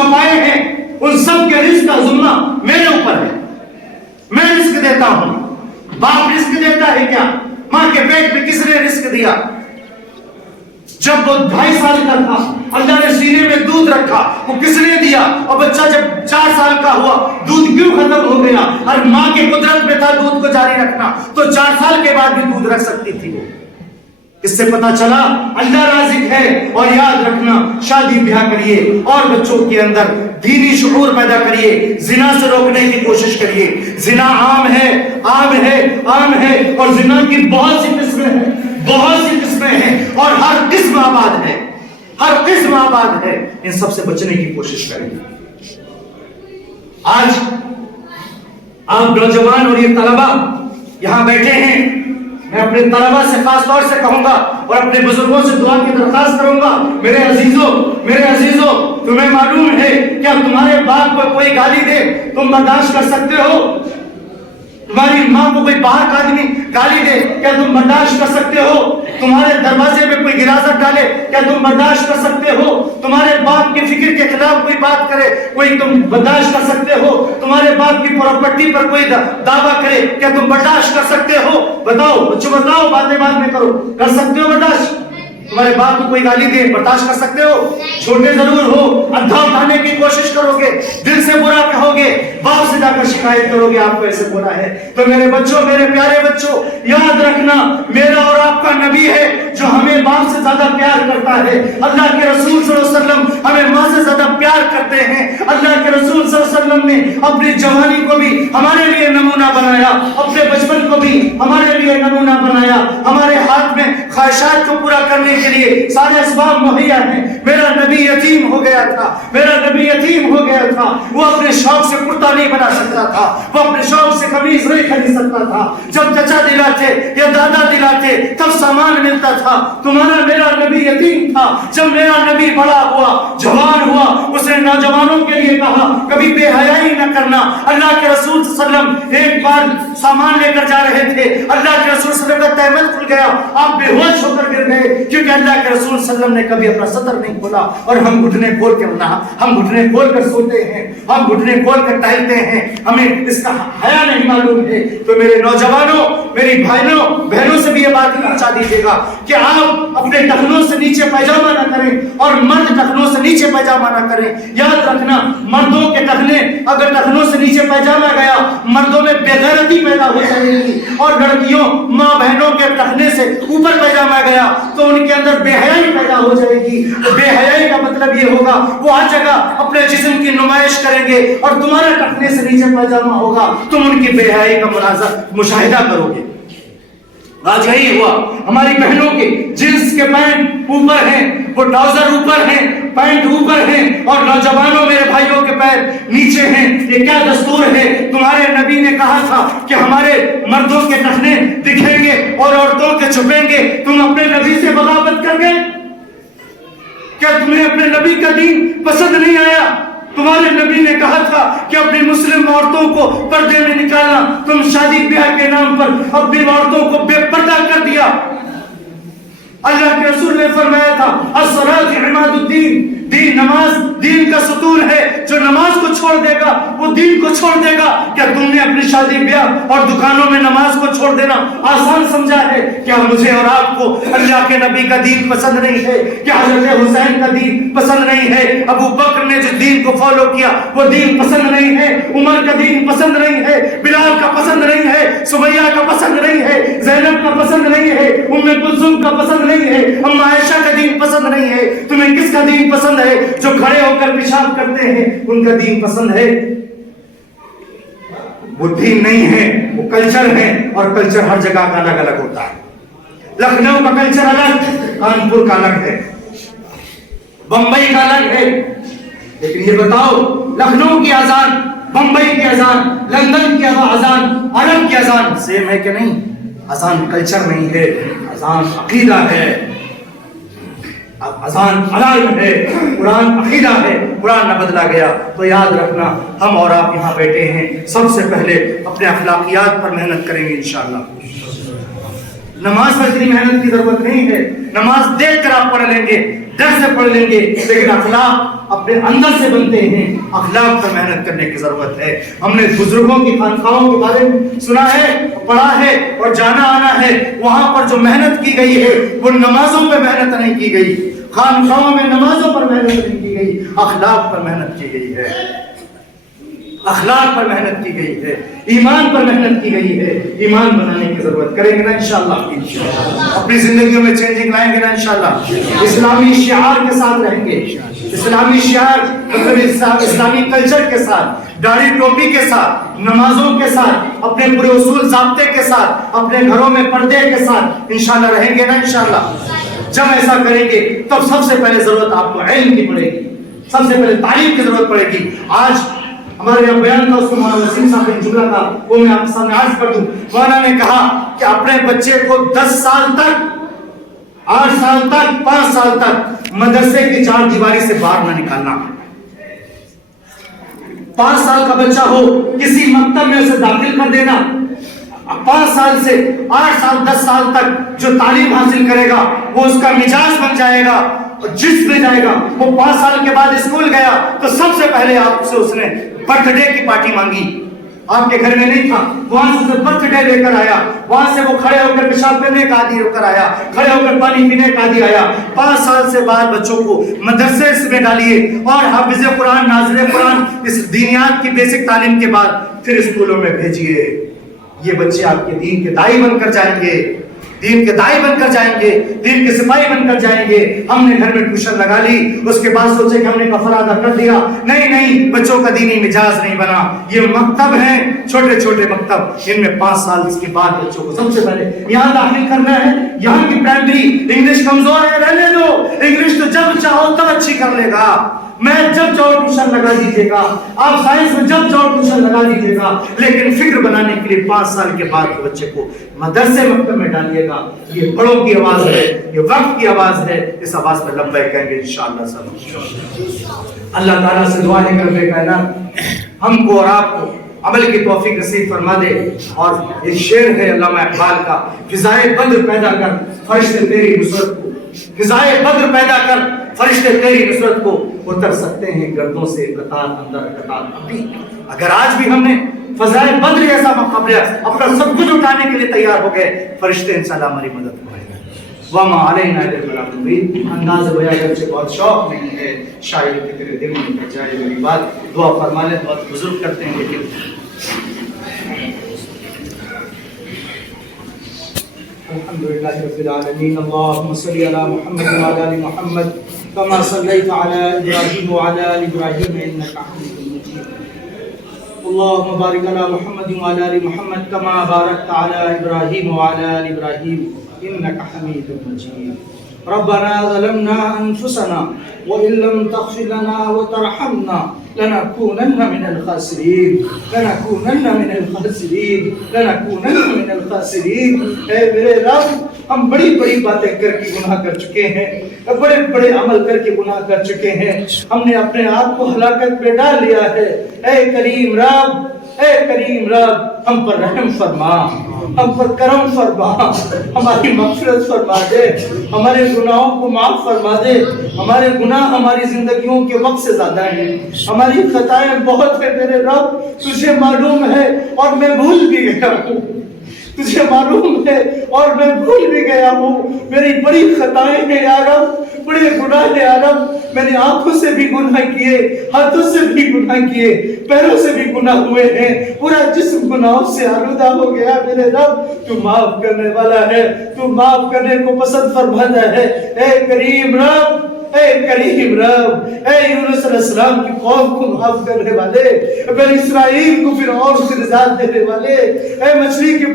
چوپائے ہیں ان سب کے رزق کا ذمہ میرے اوپر ہے. میں رزق دیتا ہوں. باپ رزق دیتا ہے کیا؟ ماں کے پیٹ میں کس نے رزق دیا؟ جب وہ 2.5 سال کا تھا اللہ نے سینے میں دودھ رکھا، وہ کس نے دیا؟ اور بچہ جب 4 سال کا ہوا دودھ کیوں ختم ہو گیا؟ اور ماں کی قدرت میں تھا دودھ کو جاری رکھنا، تو 4 سال کے بعد بھی دودھ رکھ سکتی تھی وہ. اس سے پتا چلا اللہ رازق ہے. اور یاد رکھنا، شادی بیاہ کریے اور بچوں کے اندر دینی شعور پیدا کریے، زنا سے روکنے کی کوشش کریے. زنا عام ہے، عام ہے، عام ہے، اور زنا کی بہت سی قسمیں ہیں، بہت سی قسمیں ہیں، اور ہر قسم آباد ہے، ہر قسم آباد ہے. ان سب سے بچنے کی کوشش کریں. آج آپ نوجوان اور یہ طلبہ یہاں بیٹھے ہیں، میں اپنے طلبہ سے خاص طور سے کہوں گا اور اپنے بزرگوں سے دعا کی درخواست کروں گا، میرے عزیزوں تمہیں معلوم ہے کیا تمہارے باپ کو کوئی گالی دے تم برداشت کر سکتے ہو؟ تمہاری ماں کو کوئی باہر کا آدمی گالی دے کیا تم برداشت کر سکتے ہو؟ تمہارے دروازے پہ کوئی گرازت ڈالے کیا تم برداشت کر سکتے ہو؟ تمہارے باپ کی فکر کے خلاف کوئی بات کرے کوئی تم برداشت کر سکتے ہو؟ تمہارے باپ کی پراپرٹی پر کوئی دعویٰ کرے کیا تم برداشت کر سکتے ہو؟ بتاؤ بچوں، بتاؤ، باتیں بعد میں کرو. کر سکتے ہو برداشت؟ تمہارے باپ کو کوئی گالی دے برداشت کر سکتے ہو؟ چھوٹے ضرور ہو، اندھا اٹھانے کی کوشش کرو گے، دل سے برا کہو گے، باپ سے جا کر شکایت کرو گے آپ کو ایسے برا ہے. تو میرے بچوں، میرے پیارے بچوں، یاد رکھنا میرا اور آپ کا نبی ہے جو ہمیں باپ سے زیادہ پیار کرتا ہے. اللہ کے رسول صلی اللہ علیہ وسلم ہمیں ماں سے زیادہ پیار کرتے ہیں. اللہ کے رسول صلی اللہ علیہ وسلم نے اپنی جوانی کو بھی ہمارے لیے نمونہ بنایا، اپنے بچپن کو بھی ہمارے لیے نمونہ بنایا. ہمارے ہاتھ میں خواہشات کو پورا کرنے کے لیے سارے اسباب مہیا ہیں. میرا نبی یتیم ہو گیا تھا، میرا نبی یتیم ہو گیا تھا. وہ اپنے شوق سے کرتا نہیں بنا سکتا تھا، وہ اپنے شوق سے قمیض نہیں خرید سکتا تھا. جب چچا دلاتے یا دادا دلاتے تب سامان ملتا تھا. تمہارا میرا نبی یتیم تھا. جب میرا نبی بڑا ہوا، جوان ہوا، اس نے نوجوانوں کے لیے کہا کبھی بے حیائی نہ کرنا. اللہ کے رسول صلی اللہ علیہ وسلم ایک بار سامان لے کر جا رہے تھے، اللہ کے رسول صلی اللہ علیہ وسلم کا تہمت کھل گیا، آپ بے ہوش ہو کر گر گئے، کیونکہ اللہ کے رسول صلی اللہ علیہ وسلم نے کبھی اپنا صدر نہیں کھولا. اور ہم گھٹنے کھول کے ہم گھٹنے کھول کر سوتے ہیں، ہم گھٹنے کھول کر ٹہلتے ہیں، ہمیں اس کا حیا نہیں معلوم ہے. تو میرے نوجوانوں، میری بھائیوں بہنوں سے بھی یہ بات پہنچا دیجیے گا کہ آپ اپنے ٹخنوں سے نیچے پیجامہ نہ کریں اور مرد ٹخنوں سے نیچے پیجامہ نہ کریں. یاد رکھنا مردوں کے ٹخنے اگر ٹخنوں سے نیچے پیجامہ گیا مردوں میں بے غیرتی پیدا ہو جائے گی، اور لڑکیوں ماں بہنوں کے ٹخنے سے اوپر پیجامہ گیا تو ان کے اندر بے حیائی پیدا ہو جائے گی. بے حیائی کا مطلب یہ ہوگا وہ ہر جگہ اپنے جسم کی نمائش کریں گے، اور تمہارے ٹخنے سے نیچے پیجامہ ہوگا تم ان کی بے حیائی کا مشاہدہ کرو گے. آج یہی ہوا، ہماری بہنوں کے جنس کے پینٹ اوپر ہیں، وہ ٹراؤزر اوپر ہیں، پینٹ اوپر ہیں، اور نوجوانوں میرے بھائیوں کے پیر نیچے ہیں. یہ کیا دستور ہے؟ تمہارے نبی نے کہا تھا کہ ہمارے مردوں کے ٹخنے دکھیں گے اور عورتوں کے چھپیں گے. تم اپنے نبی سے بغاوت کر گئے. کیا تمہیں اپنے نبی کا دین پسند نہیں آیا؟ تمہارے نبی نے کہا تھا کہ اپنی مسلم عورتوں کو پردے میں نکالنا، تم شادی بیاہ کے نام پر اپنی عورتوں کو بے پردہ کر دیا. اللہ کے رسول نے فرمایا تھا الصلاۃ عماد الدین، دین نماز دین کا ستون ہے. جو نماز کو چھوڑ دے گا وہ دین کو چھوڑ دے گا. کیا تم نے اپنی شادی بیاہ اور دکانوں میں نماز کو چھوڑ دینا آسان سمجھا ہے؟ کیا مجھے اور آپ کو اللہ کے نبی کا دین پسند نہیں ہے؟ کیا حضرت حسین کا دین پسند نہیں ہے؟ ابو بکر نے جو دین کو فالو کیا وہ دین پسند نہیں ہے؟ عمر کا دین پسند نہیں ہے؟ بلال کا پسند نہیں ہے؟ سمیہ کا پسند نہیں ہے؟ زینب کا پسند نہیں ہے؟ ام کلثوم کا پسند نہیں ہے؟ ام عائشہ کا دین پسند نہیں ہے؟ تمہیں کس کا دین پسند ہے؟ جو کھڑے ہو کر پیشاب کرتے ہیں ان کا دین پسند ہے؟ وہ دین نہیں ہے، وہ کلچر ہے، اور کلچر ہر جگہ کا الگ الگ ہوتا ہے. لکھنؤ کا کلچر الگ، کانپور کا الگ ہے، بمبئی کا الگ ہے. لیکن یہ بتاؤ لکھنؤ کی اذان، بمبئی کی اذان، لندن کی اذان، عرب کی اذان سیم ہے کہ نہیں؟ اذان کلچر نہیں ہے، اذان عقیدہ ہے. اذان علائم ہے، قرآن عقیدہ ہے، قرآن نہ بدلا گیا. تو یاد رکھنا ہم اور آپ یہاں بیٹھے ہیں، سب سے پہلے اپنے اخلاقیات پر محنت کریں گے انشاءاللہ. نماز پر اتنی محنت کی ضرورت نہیں ہے، نماز دیکھ کر آپ پڑھ لیں گے، ڈر سے پڑھ لیں گے، لیکن اخلاق اپنے اندر سے بنتے ہیں. اخلاق پر محنت کرنے کی ضرورت ہے. ہم نے بزرگوں کی خانقاہوں کے بارے میں سنا ہے, پڑھا ہے اور جانا آنا ہے. وہاں پر جو محنت کی گئی ہے وہ نمازوں پہ محنت نہیں کی گئی, خانقاہوں میں نمازوں پر محنت نہیں کی گئی, اخلاق پر محنت کی گئی ہے. اخلاق پر محنت کی گئی ہے, ایمان پر محنت کی گئی ہے. ایمان بنانے کی ضرورت. کریں گے نا انشاءاللہ؟ اپنی زندگیوں میں چینجنگ لائیں گے نا انشاءاللہ؟ اسلامی شعار کے ساتھ رہیں گے. اسلامی شعار مطلب اسلامی کلچر کے ساتھ, داڑھی ٹوپی کے ساتھ, نمازوں کے ساتھ, اپنے پورے اصول ضابطے کے ساتھ, اپنے گھروں میں پردے کے ساتھ انشاءاللہ رہیں گے نا انشاءاللہ؟ جب ایسا کریں گے تب سب سے پہلے ضرورت آپ کو علم کی پڑے گی, سب سے پہلے تعلیم کی ضرورت پڑے گی. آج ہمارے یہاں بیان تھا, اس کو مولانا وسیم صاحب نے جملہ تھا, وہ میں آپ کے سامنے عرض کر دوں. مولانا نے کہا کہ اپنے بچے کو 10 سال تک, 8 سال تک, 5 سال تک مدرسے کی 4 دیواری سے باہر نہ نکالنا. 5 سال کا بچہ ہو کسی مکتب میں اسے داخل کر دینا. 5 سال سے 8 سال 10 سال تک جو تعلیم حاصل کرے گا وہ اس کا مزاج بن جائے گا, اور جس میں جائے گا. وہ 5 سال کے بعد اسکول گیا تو سب سے پہلے آپ سے اس نے برتھ ڈے کی پارٹی مانگی. آپ کے گھر میں نہیں تھا, وہاں سے برتھ ڈے لے کر آیا, وہاں سے وہ کھڑے ہو کر پیشاب کرنے کا عادی ہو کر آیا, کھڑے ہو کر پانی پینے کا عادی آیا. 5 سال سے بعد بچوں کو مدرسے میں ڈالیے اور حافظ قرآن, ناظر قرآن, اس دینیات کی بیسک تعلیم کے بعد پھر اسکولوں میں بھیجیے. یہ بچے آپ کے دین کے دائی بن کر جائیں گے, دین کے دائی بن کر جائیں گے, دین کے سپاہی بن کر جائیں گے. ہم نے گھر میں ٹیوشن لگا لی, اس کے بعد سوچے کہ ہم نے کفر ادا کر دیا. نہیں, بچوں کا دینی مزاج نہیں بنا. یہ مکتب ہیں, چھوٹے چھوٹے مکتب, ان میں 5 سال کے بعد بچوں کو سب سے پہلے یہاں داخل کرنا ہے. یہاں کی پرائمری انگلش کمزور ہے, رہنے دو, انگلش تو جب چاہو تب اچھی کر لے گا. میتھ جب چاہو ٹیوشن لگا دیجیے گا, آپ سائنس میں جب چاہو ٹیوشن لگا دیجیے گا, لیکن فکر بنانے کے لیے 5 سال کے بعد بچے کو مدرسے مکتب میں ڈالیے گا. یہ بڑوں کی آواز ہے, یہ وقت کی آواز ہے, اس آواز پر لبیک کہیں گے انشاءاللہ سب. اللہ تعالیٰ سے دعا ہے کہ رب کائنات ہم کو اور آپ کو عمل کی توفیق نصیب فرما دے. اور ایک شعر ہے علامہ اقبال کا, فضائے بدر پیدا کر فرشتے تیری نصرت کو, فضائے بدر پیدا کر فرشتے تیری نصرت کو, اتر سکتے ہیں گردوں سے قطار اندر قطار. ابھی اگر آج بھی ہم نے فضائے بدر جیسا مقابلہ اپنا سب کچھ اٹھانے کے لیے تیار ہو گئے, فرشتے انشاءاللہ ہماری مدد کریں گے. وما علینا الا البلاغ المبین. انداز بیان سے بہت شوق نہیں ہے, شاعر کی تیرے دل میں اتر جائے میری بات. دعا فرما لیں, بہت بزرگ کرتے ہیں لیکن الحمدللہ رب العالمین. اللهم صل علی محمد وعلى آل محمد كما صليت على ابراہیم وعلى آل ابراہیم انك حمید مجید. اللهم بارك على محمد وعلى آل محمد كما باركت على ابراہیم وعلى آل ابراہیم انك حمید مجید. ربنا ظلمنا انفسنا وان لم تغفر لنا وترحمنا لنكونن من الخاسرین, لنكونن من الخاسرین, لنكونن من الخاسرین. اے میرے رب, ہم بڑی بڑی باتیں کر کے گناہ کر چکے ہیں, بڑے بڑے عمل کر کے گناہ کر چکے ہیں, ہم نے اپنے آپ کو ہلاکت پہ ڈال لیا ہے. اے کریم رب, اے کریم رب, ہم پر رحم فرما, ہم پر کرم فرما, ہماری مغفرت فرما دے, ہمارے گناہوں کو معاف فرما دے. ہمارے گناہ ہماری زندگیوں کے وقت سے زیادہ ہیں, ہماری خطائیں بہت ہیں میرے رب, تجھے معلوم ہے اور میں بھول بھی گیا ہوں, تجھے معلوم ہے اور میں بھول بھی گیا ہوں. میری بڑی خطائیں ہیں یا رب, بڑے گناہ ہیں یا رب. میں نے آنکھوں سے بھی گناہ کیے, ہاتھوں سے بھی گناہ کیے, پیروں سے بھی گناہ ہوئے ہیں, پورا جسم گناہوں سے آلودہ ہو گیا میرے رب. تو معاف کرنے والا ہے, تو معاف کرنے کو پسند فرماتا ہے. اے کریم رب, اے کریم رب, اے یونس علیہ السلام کی قوم کو معاف کرنے والے, بنی اسرائیل کو فرعون سے نجات دینے والے, اے مچھلی کی